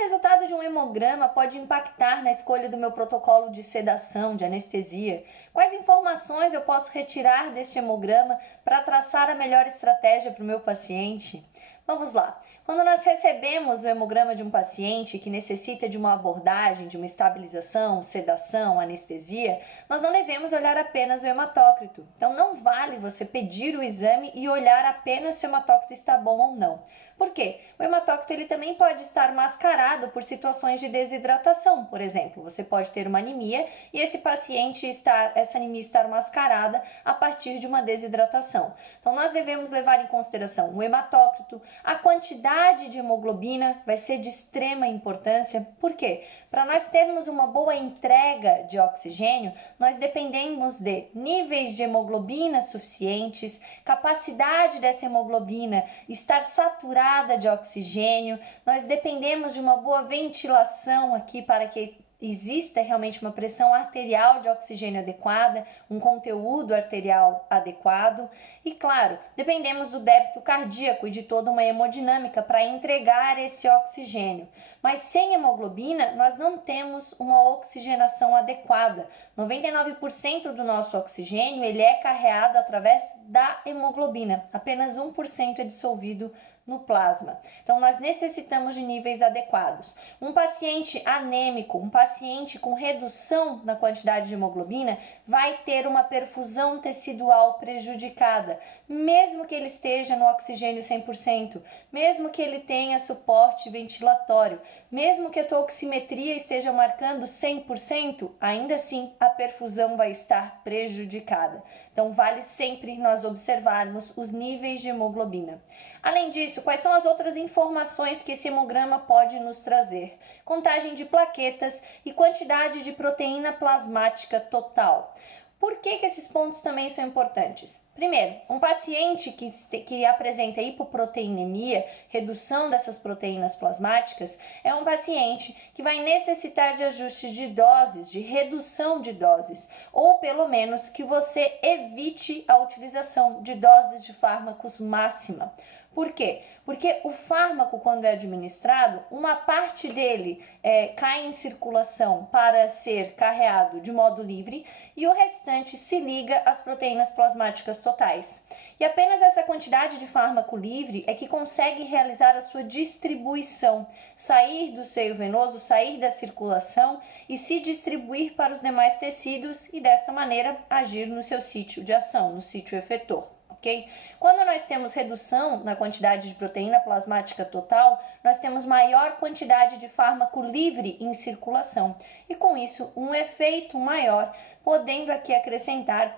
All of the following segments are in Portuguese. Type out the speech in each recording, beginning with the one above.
resultado de um hemograma pode impactar na escolha do meu protocolo de sedação, de anestesia? Quais informações eu posso retirar deste hemograma para traçar a melhor estratégia para o meu paciente? Vamos lá. Quando nós recebemos o hemograma de um paciente que necessita de uma abordagem, de uma estabilização, sedação, anestesia, nós não devemos olhar apenas o hematócrito. Então não vale você pedir o exame e olhar apenas se o hematócrito está bom ou não. Por quê? O hematócrito ele também pode estar mascarado por situações de desidratação, por exemplo. Você pode ter uma anemia e essa anemia estar mascarada a partir de uma desidratação. Então nós devemos levar em consideração o hematócrito, a quantidade de hemoglobina vai ser de extrema importância. Por quê? Para nós termos uma boa entrega de oxigênio, nós dependemos de níveis de hemoglobina suficientes, capacidade dessa hemoglobina estar saturada de oxigênio, nós dependemos de uma boa ventilação aqui para que exista realmente uma pressão arterial de oxigênio adequada, um conteúdo arterial adequado e, claro, dependemos do débito cardíaco e de toda uma hemodinâmica para entregar esse oxigênio. Mas sem hemoglobina, nós não temos uma oxigenação adequada. 99% do nosso oxigênio ele é carreado através da hemoglobina, apenas 1% é dissolvido no plasma. Então, nós necessitamos de níveis adequados. Um paciente anêmico, um paciente com redução na quantidade de hemoglobina, vai ter uma perfusão tecidual prejudicada, mesmo que ele esteja no oxigênio 100%, mesmo que ele tenha suporte ventilatório, mesmo que a tua oximetria esteja marcando 100%, ainda assim a perfusão vai estar prejudicada. Então, vale sempre nós observarmos os níveis de hemoglobina. Além disso, quais são as outras informações que esse hemograma pode nos trazer? Contagem de plaquetas e quantidade de proteína plasmática total. Por que esses pontos também são importantes? Primeiro, um paciente que apresenta hipoproteinemia, redução dessas proteínas plasmáticas, é um paciente que vai necessitar de ajustes de doses, de redução de doses, ou pelo menos que você evite a utilização de doses de fármacos máxima. Por quê? Porque o fármaco, quando é administrado, uma parte dele cai em circulação para ser carreado de modo livre e o restante se liga às proteínas plasmáticas totais. E apenas essa quantidade de fármaco livre é que consegue realizar a sua distribuição, sair do seio venoso, sair da circulação e se distribuir para os demais tecidos e dessa maneira agir no seu sítio de ação, no sítio efetor. Okay? Quando nós temos redução na quantidade de proteína plasmática total, nós temos maior quantidade de fármaco livre em circulação e com isso um efeito maior, podendo aqui acrescentar,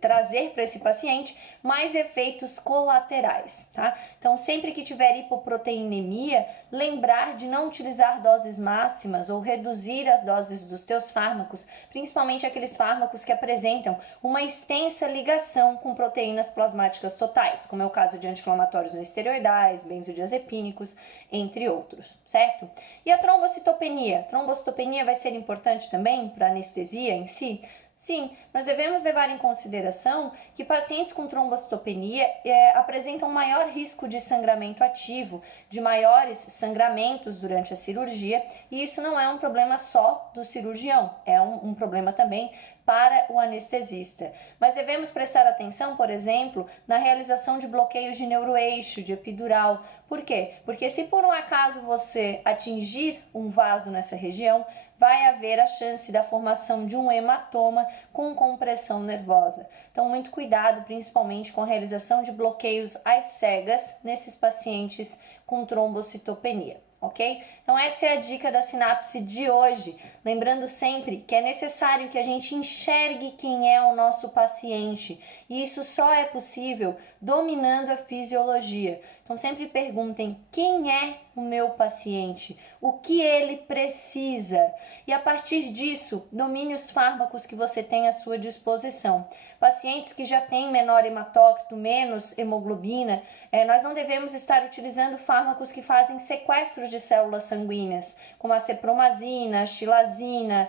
trazer para esse paciente mais efeitos colaterais, tá? Então, sempre que tiver hipoproteinemia, lembrar de não utilizar doses máximas ou reduzir as doses dos teus fármacos, principalmente aqueles fármacos que apresentam uma extensa ligação com proteínas plasmáticas totais, como é o caso de anti-inflamatórios não esteroidais, benzodiazepínicos, entre outros, certo? E a trombocitopenia? Trombocitopenia vai ser importante também para a anestesia em si? Sim, nós devemos levar em consideração que pacientes com trombocitopenia apresentam maior risco de sangramento ativo, de maiores sangramentos durante a cirurgia, e isso não é um problema só do cirurgião, é um problema também para o anestesista. Mas devemos prestar atenção, por exemplo, na realização de bloqueios de neuroeixo, de epidural. Por quê? Porque se por um acaso você atingir um vaso nessa região, vai haver a chance da formação de um hematoma com compressão nervosa. Então, muito cuidado, principalmente com a realização de bloqueios às cegas nesses pacientes com trombocitopenia. Ok? Então essa é a dica da sinapse de hoje. Lembrando sempre que é necessário que a gente enxergue quem é o nosso paciente. E isso só é possível dominando a fisiologia. Então sempre perguntem quem é o meu paciente, o que ele precisa. E a partir disso, domine os fármacos que você tem à sua disposição. Pacientes que já têm menor hematócrito, menos hemoglobina, nós não devemos estar utilizando fármacos que fazem sequestro de células sanguíneas, como a cepromazina, a xilazina,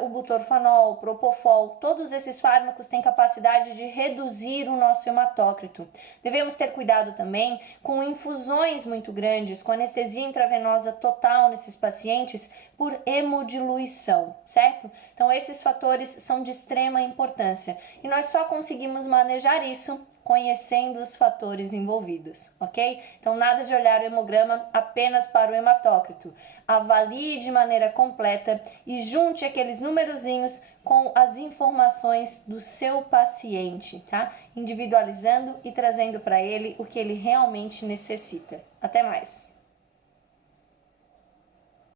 o butorfanol, o propofol. Todos esses fármacos têm capacidade de reduzir o nosso hematócrito. muito. Devemos ter cuidado também com infusões muito grandes, com anestesia intravenosa total nesses pacientes por hemodiluição, certo? Então esses fatores são de extrema importância e nós só conseguimos manejar isso conhecendo os fatores envolvidos, ok? Então nada de olhar o hemograma apenas para o hematócrito. Avalie de maneira completa e junte aqueles numerozinhos com as informações do seu paciente, tá? Individualizando e trazendo para ele o que ele realmente necessita. Até mais!